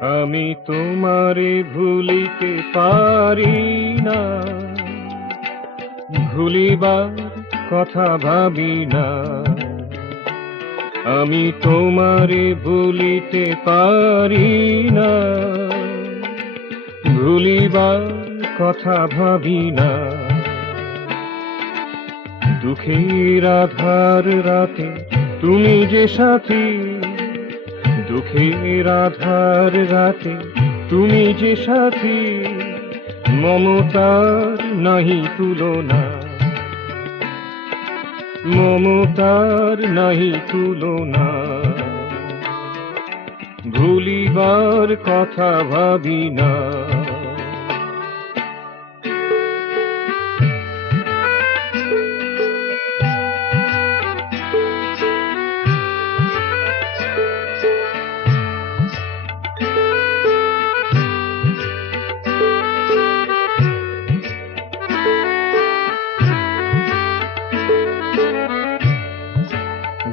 আমি তোমারে ভুলিতে পারি না, ভুলিবার কথা ভাবি না। আমি তোমারে ভুলিতে পারি না, ভুলিবার কথা ভাবি না। দুঃখের আধার রাতে তুমি যে সাথী, দুঃখের আধার রাতে তুমি যে সাথী, মমতার নাহি তুলনা, মমতার নাহি তুলনা। ভুলিবার কথা ভাবি না।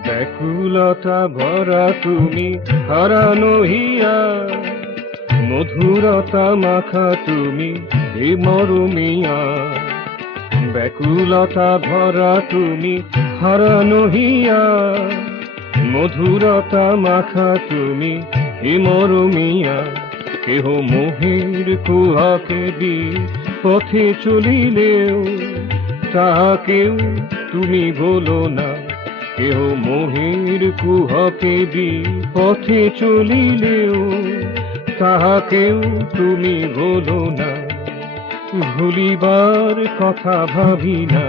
ব্যাকুলতা ভরা তুমি হারানো হিয়া, মধুরতা মাখা তুমি হে মরমিয়া। ব্যাকুলতা ভরা তুমি হারানো হিয়া, মধুরতা মাখা তুমি হে মরমিয়া। কেহ মোহের কুহাকে দি পথে চলিলেও তাহাকেও তুমি ভোলো না। কেহ মোহের কুহকে দি পথে চলিলেও তাহাকেও তুমি ভোলো না। ভুলিবার কথা ভাবি না।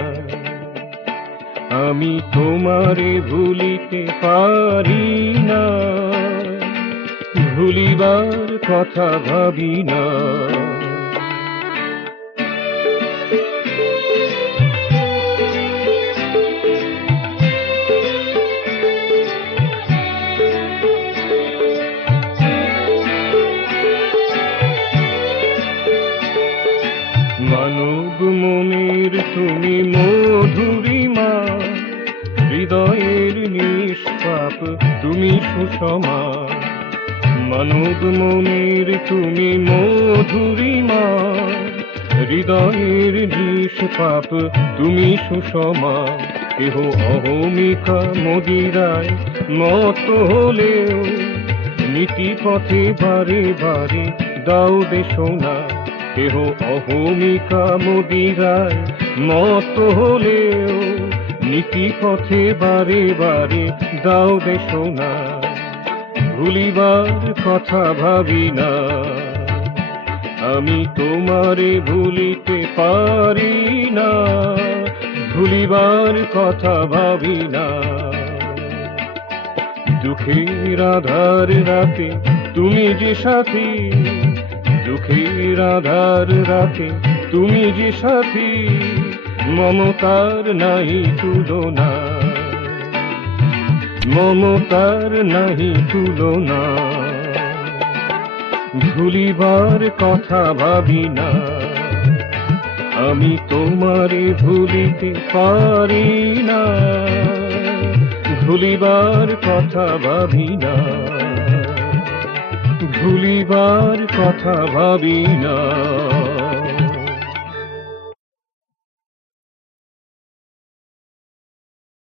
আমি তোমারে ভুলিতে পারি না, ভুলিবার কথা ভাবি না। মানব মনের তুমি মধুরিমা, হৃদয়ের নিষ্পাপ তুমি সুষমা। মানব মনের তুমি মধুরিমা, হৃদয়ের নিষ্পাপ তুমি সুষমা। কেহ অহমিকা মদিরায় মত হলেও নীতি পথে বারে বারে দাও দেশনা। কেহ অহমিকা মদিরায় মত হলেও নীতি পথে বারে বারে দাও দেশনা। ভুলিবার কথা ভাবি না। আমি তোমারে ভুলিতে পারি না, ভুলিবার কথা ভাবি না। দুঃখের আধার রাতে তুমি যে সাথী, দুঃখের আধার রাতে তুমি যে সাথী, মমতার নাহি তুলনা, মমতার নাহি তুলনা। ভুলিবার কথা ভাবি না। আমি তোমারে ভুলিতে পারি না, ভুলিবার কথা ভাবি না, ভুলিবার কথা ভাবি না।